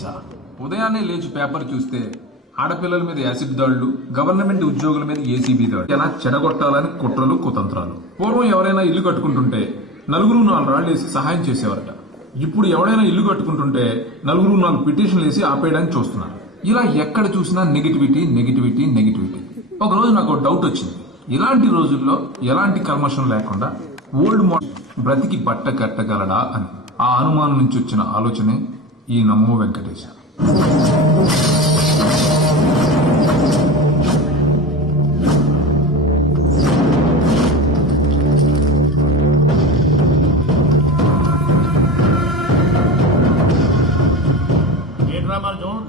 వెంకటేశ. ఉదయాన్నే లేచి పేపర్ చూస్తే ఆడపిల్లల మీద యాసిడ్ దాడులు, గవర్నమెంట్ ఉద్యోగుల మీద ఏసీబీ దాడులు, ఎలా చెడగొట్టాలని కుట్రలు కుతంత్రాలు. పూర్వం ఎవరైనా ఇల్లు కట్టుకుంటుంటే నలుగురు 4 రాళ్లు వేసి సహాయం చేసేవారట. ఇప్పుడు ఎవడైనా ఇల్లు కట్టుకుంటుంటే నలుగురు 4 పిటిషన్లు వేసి ఆపేయడానికి చూస్తున్నారు. ఇలా ఎక్కడ చూసినా నెగిటివిటీ నెగిటివిటీ నెగిటివిటీ. ఒక రోజు నాకు డౌట్ వచ్చింది. ఇలాంటి రోజుల్లో ఎలాంటి కల్మషం లేకుండా ఓల్డ్ మోడల్ బ్రతికి బట్ట కట్టగలడా అని. ఆ అనుమానం నుంచి వచ్చిన ఆలోచనే ఈ నమో వెంకటేశ.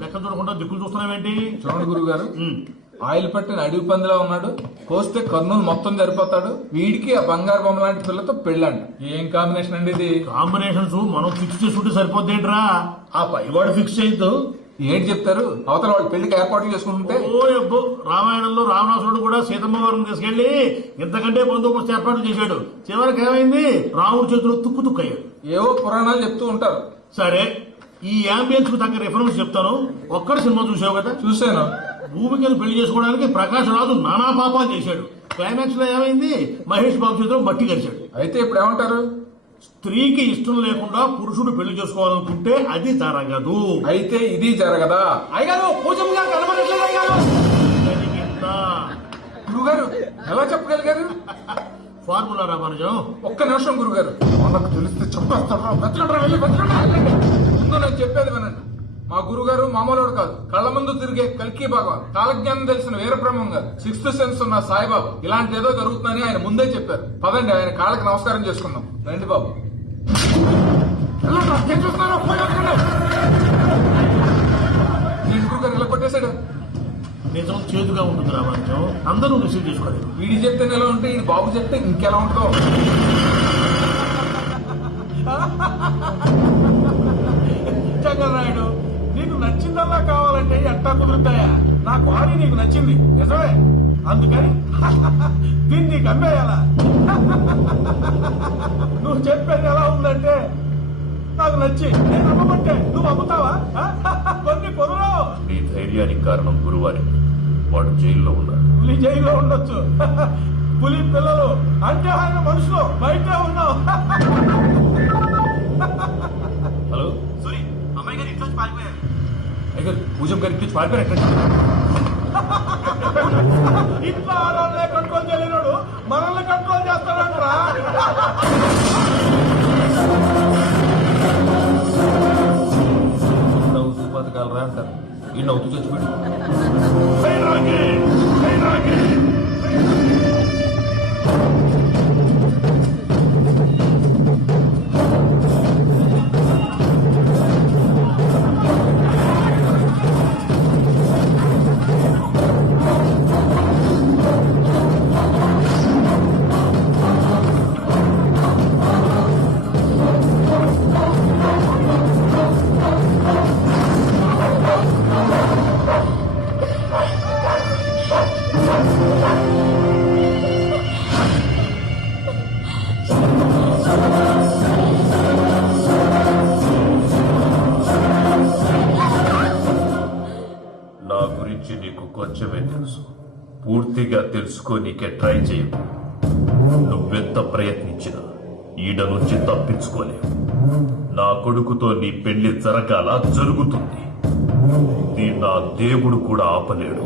లెక్క చూడకుండా దిక్కులు చూస్తున్నావేంటి? చూడండి గురువు గారు, ఆయిల్ పట్టిన అడవి పందిలా ఉన్నాడు. కోస్తే కర్నూలు మొత్తం సరిపోతాడు. వీడికి ఆ బంగారు బొమ్మ లాంటి పిల్లతో పెళ్ళంట. ఏం కాంబినేషన్ అండి ఇది? కాంబినేషన్స్ మనం ఫిక్స్ చేసుకుంటే సరిపోతేంట్రా, ఆ పైవాడు ఫిక్స్ చేయొద్దు. ఏంటి చెప్తారు? అవతల వాళ్ళు పెళ్లికి ఏర్పాట్లు చేసుకుంటుంటే. ఓ అబ్బో, రామాయణంలో రావణాసురుడు కూడా సీతమ్మ వారిని తీసుకెళ్లి ఇంతకంటే బందోబస్తు ఏర్పాట్లు చేశాడు. చివరికి ఏమైంది? రాముడి చేతిలో తుక్కు తుక్కయ్యాడు. ఏవో పురాణాలు చెప్తూ ఉంటారు. సరే, ఈ యాంబియన్స్ కు తగ్గ రిఫరెన్స్ చెప్తాను. ఒక్కడి సినిమా చూసావు కదా? చూశాను. భూమికను పెళ్లి చేసుకోవడానికి ప్రకాశ్ రాజు నానా పాపాలు చేశాడు. క్లైమాక్స్ లో ఏమైంది? మహేష్ బాబు చేతిలో మట్టి కలిశాడు. అయితే ఇప్పుడు ఏమంటారు? స్త్రీకి ఇష్టం లేకుండా పురుషుడు పెళ్లి చేసుకోవాలనుకుంటే అది జరగదు. అయితే ఇది జరగదా? అయ్యారు పూజమ్మ గారు కనబడట్లేదు. అయ్యారు గురుగారు ఎలా చెప్పగలిగారు? ఫార్ములా రామానుజం. ఒక్క నిమిషం గురుగారు, మనకు తెలిస్తే చెప్పేస్తారా? ముందు నేను చెప్పేది వినండి. మా గురుగారు మామూలుడు కాదు. కళ్ళ ముందు తిరిగే కల్కి భగవాన్, కాలజ్ఞానం తెలిసిన వీరబ్రహ్మం గారు, 6th సెన్స్ ఉన్న సాయిబాబా ఇలాంటి ఏదో జరుగుతుందని ఆయన ముందే చెప్పారు. పదండి, ఆయన కాళ్ళకి నమస్కారం చేసుకుందాం. రండి బాబు. గురుగారు ఇలా కొట్టేశాడు. నిజం చేతుగా ఉంటుంది రామానుజం, అందరూ రిసీవ్ చేసుకోలేదు. వీడి చెప్తే ఎలా ఉంటే ఈ బాబు చెప్తే ఇంకెలా ఉంటుందో. చంద్రనాయుడు, నీకు నచ్చిందల్లా కావాలంటే ఎట్టా కుదురుతాయా? నా క్వారీ నీకు నచ్చింది నిజమే, అందుకని దీన్ని నీకు అమ్మేయాలా? నువ్వు చెప్పేది ఎలా ఉందంటే నాకు నచ్చి నేను అమ్మమంటే నువ్వు అమ్ముతావా? కొన్ని కుదరవు. నీ ధైర్యానికి కారణం గురువారి. వాడు జైల్లో ఉన్నాడు. పులి జైల్లో ఉండొచ్చు, పులి పిల్లలు అంటే ఆయన మనుషులు బయట ఉన్నావు. హలో సూరి, అమ్మాయి గారు ఇంట్లో పారిపోయారు. అయితే పూజం గారి ఇంటి పారిపోయారు. ఇంట్లో ఆడవాళ్ళే కంట్రోల్ చేయలేనాడు, మనల్ని కంట్రోల్ చేస్తాడంటరా. నవ్వుతూ బతకాలరా అంటారు. ఈ నవ్వుతూ చచ్చిపోయాడు. నా గురించి నీకు కొంచెమే తెలుసు. పూర్తిగా తెలుసుకోనీకే ట్రై చేయకు. నువ్వెంత ప్రయత్నించినా ఈడ నుంచి తప్పించుకోలేవు. నా కొడుకుతో నీ పెళ్లి జరగాల, జరుగుతుంది. దీన్ని నా దేవుడు కూడా ఆపలేడు.